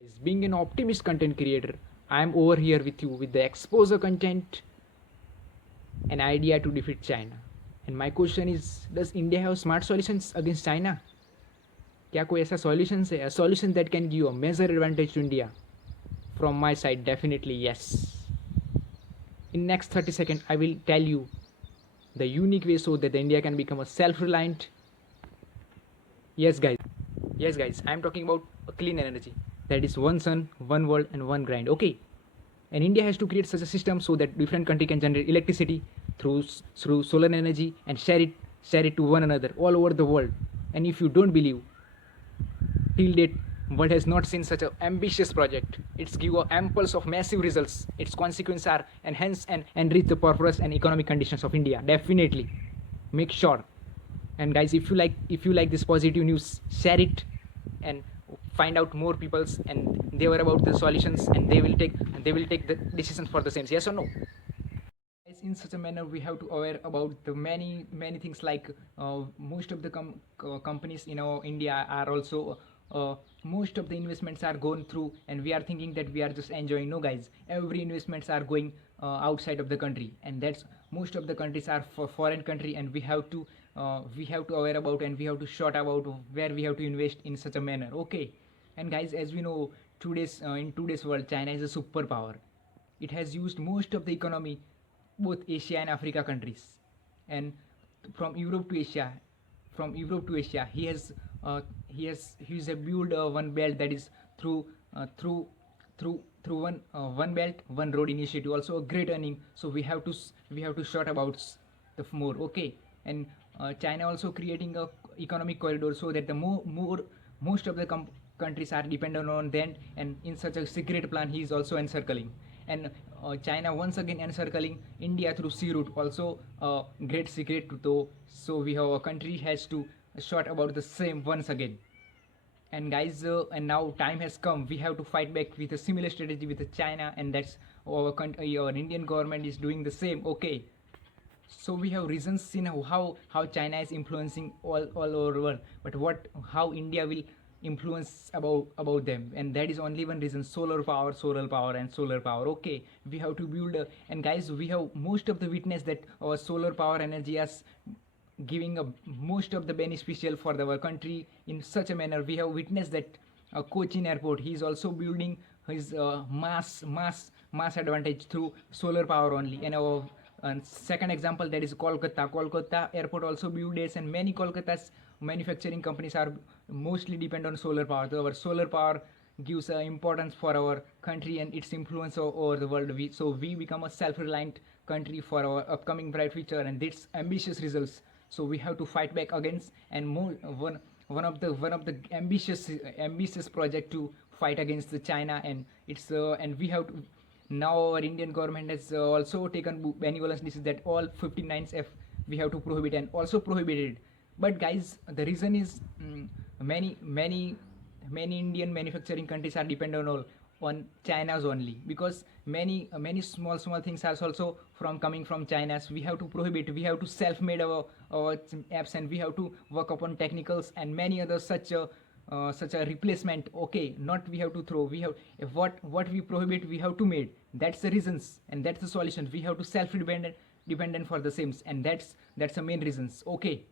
Guys, being an optimist content creator, I am over here with you with the exposure content, an idea to defeat China. And my question is, does India have smart solutions against China? क्या कोई ऐसा solutions है, a solution that can give a major advantage to India? From my side, definitely yes. In next 30 seconds, I will tell you the unique way so that India can become a self-reliant. Yes, guys. Yes, guys. I am talking about a clean energy. That is one sun, one world, and one grind. Okay. And India has to create such a system so that different country can generate electricity through solar energy and share it to one another all over the world. And if you don't believe, till date, world has not seen such an ambitious project. It's give a amples of massive results. Its consequences are enhance and enrich the purpose and economic conditions of India. Definitely, make sure. And guys, if you like this positive news, share it and find out more people's and they were about the solutions and they will take the decisions for the same. Yes or no? Guys, in such a manner we have to aware about the many things like most of the companies in our India are also most of the investments are going through and we are thinking that we are just enjoying. No guys, every investments are going outside of the country, and that's most of the countries are for foreign country, and we have to aware about and we have to short about where we have to invest in such a manner. Okay. And guys, as we know, in today's world, China is a superpower. It has used most of the economy, both Asia and Africa countries, and from Europe to Asia, he's built one belt that is through one belt one road initiative, also a great earning. So we have to short about the more. Okay. And China also creating a economic corridor so that the most of the countries are dependent on them, and in such a secret plan he is also encircling. And China once again encircling India through sea route, also great secret though. So we have a country has to short about the same once again. And guys, and now time has come, we have to fight back with a similar strategy with China, and that's our Indian government is doing the same. Okay. So we have reasons in how China is influencing all over the world, but how India will influence about them, and that is only one reason: solar power and solar power. Okay. We have to build and guys, we have most of the witness that our solar power energy is giving a most of the beneficial for our country in such a manner. We have witnessed that Cochin airport, he is also building his mass advantage through solar power only. And second example, that is Kolkata airport also build this, and many Kolkata's manufacturing companies are mostly depend on solar power. So our solar power gives importance for our country and its influence over the world. So we become a self-reliant country for our upcoming bright future, and this ambitious results. So we have to fight back against and more one of the ambitious project to fight against the China. And it's and we have to now our Indian government has also taken benevolence decision that all 59F we have to prohibit and also prohibited. But guys, the reason is many Indian manufacturing countries are dependent on China's only, because many small things are also from coming from China's. We have to prohibit. We have to self-made our apps, and we have to work upon technicals and many other such a replacement. Okay, not we have to throw. We have if what we prohibit we have to made. That's the reasons and that's the solution. We have to self-dependent for the same, and that's the main reasons. Okay.